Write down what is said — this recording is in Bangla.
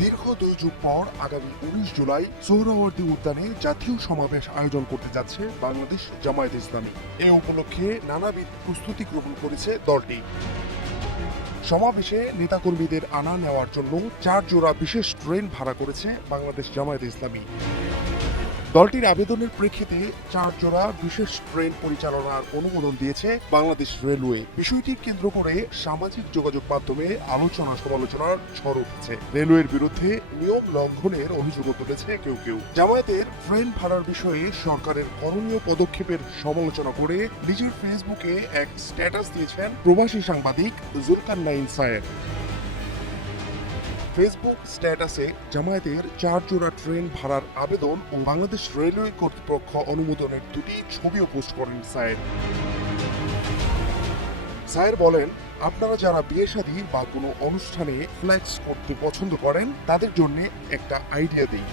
দীর্ঘ 2 যুগ পর আগামী 19 জুলাই সোহরাওয়ার্দী উদ্যানে জাতীয় সমাবেশ আয়োজন করতে যাচ্ছে বাংলাদেশ জামায়াতে ইসলামী। এ উপলক্ষে নানাবিধ প্রস্তুতি গ্রহণ করেছে দলটি। সমাবেশে নেতাকর্মীদের আনা নেওয়ার জন্য 4 জোড়া বিশেষ ট্রেন ভাড়া করেছে বাংলাদেশ জামায়াতে ইসলামী। দলটির আবেদনের প্রেক্ষিতে 4 জোড়া বিশেষ ট্রেন পরিচালনার অনুমোদন দিয়েছে বাংলাদেশ রেলওয়ে। বিষয়টি কেন্দ্র করে সামাজিক যোগাযোগ মাধ্যমে আলোচনা সমালোচনার ঝড় উঠেছে। রেলওয়ের বিরুদ্ধে নিয়ম লঙ্ঘনের অভিযোগও তুলেছে কেউ কেউ। জামায়াতের ট্রেন ভাড়ার বিষয়ে সরকারের করণীয় পদক্ষেপের সমালোচনা করে নিজের ফেসবুকে এক স্ট্যাটাস দিয়েছেন প্রবাসী সাংবাদিক জুলকারনাইন সায়েদ। ফেসবুক স্ট্যাটাসে জামায়াতের 4 জোড়া ট্রেন ভাড়ার আবেদন ও বাংলাদেশ রেলওয়ে কর্তৃপক্ষ অনুমোদনের দুটি ছবিও পোস্ট করেন সায়ের বলেন, আপনারা যারা বিয়ে শাদী বা কোনো অনুষ্ঠানে ফ্লেক্স করতে পছন্দ করেন তাদের জন্য একটা আইডিয়া দিই।